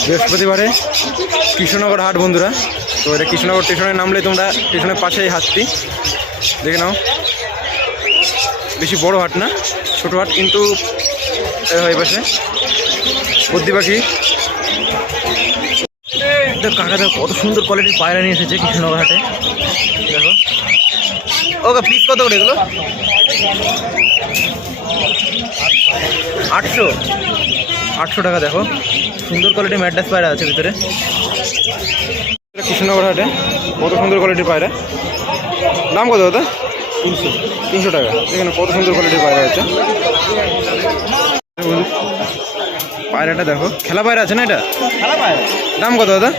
বৃহস্পতিবারে কৃষ্ণনগর হাট বন্ধুরা। তো এটা কৃষ্ণনগর স্টেশনে নামলে তোমরা স্টেশনের পাশেই হাটটি দেখে নাও। বেশি বড় হাট না, ছোট হাট, কিন্তু এই পাশে বদ্রি পাখি। কাকা দেখো কত সুন্দর কোয়ালিটির পায়রা নিয়ে এসেছে কৃষ্ণনগর হাটে। দেখো ওকে পিস কত করে এগুলো? 800 টাকা। দেখো সুন্দর কোয়ালিটির ম্যাড্রাস পায়রা আছে ভিতরে কৃষ্ণনগর হাটে। কত সুন্দর কোয়ালিটির পায়রা। দাম কত দাদা? 300 টাকা। এখানে কত সুন্দর কোয়ালিটির পায়রা আছে। পায়রাটা দেখো, খেলা পায়রা আছে না এটা? দাম কত দাদা?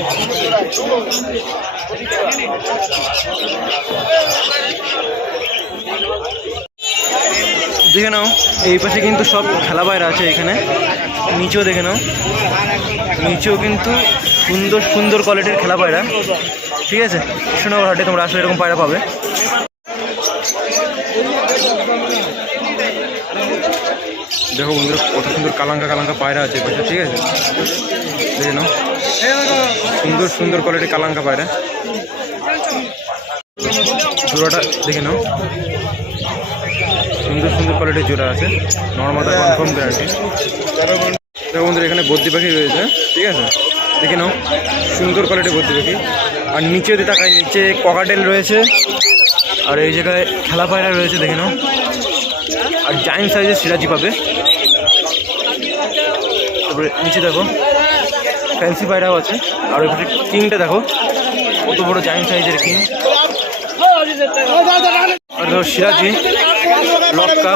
দেখে নাও এই পাশে কিন্তু সব খেলা পায়রা আছে। এখানে নিচেও দেখে নাও, নিচেও কিন্তু সুন্দর সুন্দর কোয়ালিটির খেলা পায়রা। ঠিক আছে, কৃষ্ণনগর হাটে তোমরা আসলে এরকম পায়রা পাবে। দেখো বন্ধুরা কত সুন্দর কালাঙ্কা পায়রা আছে পাশে। ঠিক আছে, দেখে নাও সুন্দর সুন্দর কোয়ালিটির কালাঙ্কা পায়রা। জোড়াটা দেখে নাও, সুন্দর সুন্দর কোয়ালিটির জোড়া আছে, নর্মাল কনফার্ম গ্যারান্টি। দেখো বন্ধুরা এখানে বদ্রি পাখি রয়েছে। ঠিক আছে, দেখে নাও সুন্দর কোয়ালিটির বদ্রি পাখি। আর নিচে যদি তাকাই, নিচে ককাটেল রয়েছে, আর এই জায়গায় খেলা পায়রা রয়েছে দেখে নাও। আর জায়েন্ট সাইজের সিরাজি পাবে। তারপরে নিচে দেখো ফ্যান্সি পায়রাও আছে। আর ওই পাশে কিংটা দেখো কত বড় জায়েন্ট সাইজের কিং। আর ধরো সিরাজি লক্কা।